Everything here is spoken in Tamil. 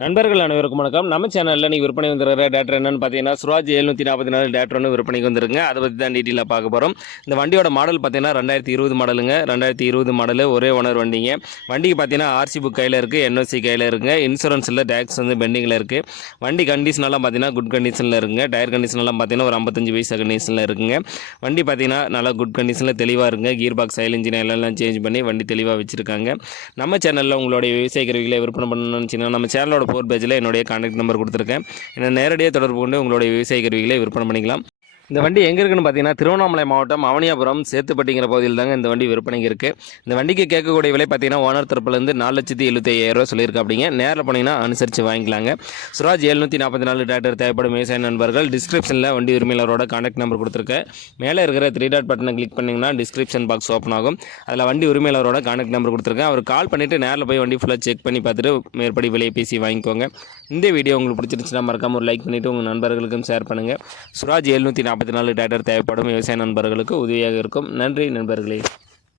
நண்பர்கள் அனைவருக்கும் வணக்கம். நம்ம சேனலில் நீங்கள் விற்பனை வந்துருக்கிற டேட்டர் என்னென்னு பார்த்தீங்கன்னா சுராஜ் 744 டேட்டர் ஒன்று விற்பனைக்கு வந்துருங்க. அதை பற்றி தான் டீட்டெயிலாக பார்க்க போகிறோம். இந்த வண்டியோட மாடல் பார்த்தீங்கன்னா 2020 மாடலுங்க. 2020 மாடலு, ஒரே ஓனர் வண்டிங்க. வண்டிக்கு பார்த்தீங்கன்னா ஆர்சி புக் கையில் இருக்குது, என்ஓசி கையில் இருக்குங்க. இன்சூரன்ஸ் இல்லை, டேக்ஸ் வந்து பெண்டிங்கில் இருக்குது. வண்டி கண்டிஷனெல்லாம் பார்த்தீங்கன்னா குட் கண்டிஷனில் இருக்குங்க. டயர் கண்டிஷனெல்லாம் பார்த்தீங்கன்னா ஒரு 55 வயசு கண்டிஷனில் இருக்குங்க. வண்டி பார்த்தீங்கன்னா நல்லா குட் கண்டிஷனில் தெளிவாக இருக்குங்க. கீர் பாக்ஸ், சைல் இன்ஜின் எல்லாம் சேஞ்ச் பண்ணி வண்டி தெளிவாக வச்சுருக்காங்க. நம்ம சேனலில் உங்களுடைய விவசாய கருவிகளை விற்பனை பண்ணணும்னு நம்ம சேனலோட 4 பேஜில் என்னுடைய கான்டாக்ட் நம்பர் கொடுத்துருக்கேன். என்ன நேரடியாக தொடர்பு கொண்டு உங்களுடைய விவசாய கருவிகளை விற்பனை பண்ணிக்கலாம். இந்த வண்டி எங்கே இருக்குன்னு பார்த்தீங்கன்னா திருவண்ணாமலை மாவட்டம் அவனியாபுரம் சேத்துப்பட்டிங்கிற பகுதியில் தாங்க இந்த வண்டி விற்பனைக்கு இருக்குது. இந்த வண்டிக்கு கேட்கக்கூடிய விலை பார்த்தீங்கன்னா ஓனர் தரப்புலேருந்து 4,75,000 சொல்லியிருக்கா. அப்படிங்க நேரில் போனீங்கன்னா அனுசரித்து வாங்கிக்கலாங்க. சுராஜ் 744 டேட்டர் தேவைப்படும் விவசாய நண்பர்கள் டிஸ்கிரிப்ஷனில் வண்டி உரிமையாளரோட கான்டாக்ட் நம்பர் கொடுத்துருக்கேன். மேலே இருக்கிற 3 டாட் பட்டனை கிளிக் பண்ணிங்கன்னா டிஸ்கிரிப்ஷன் பாக்ஸ் ஓப்பன் ஆகும். அதில் வண்டி உரிமையாளரோட கான்டாக்ட் நம்பர் கொடுத்துருக்கேன். அவர் கால் பண்ணிவிட்டு நேரில் போய் வண்டி ஃபுல்லாக செக் பண்ணி பார்த்துட்டு மேற்படி விலையை பேசி வாங்கிக்கோங்க. இந்த வீடியோ உங்களுக்கு பிடிச்சிருந்துச்சுன்னா மறக்காம ஒரு லைக் பண்ணிவிட்டு உங்கள் நண்பர்களுக்கும் ஷேர் பண்ணுங்கள். சுராஜ் 744 டேட்டர் தேவைப்படும் விவசாய நண்பர்களுக்கு உதவியாக இருக்கும். நன்றி நண்பர்களே.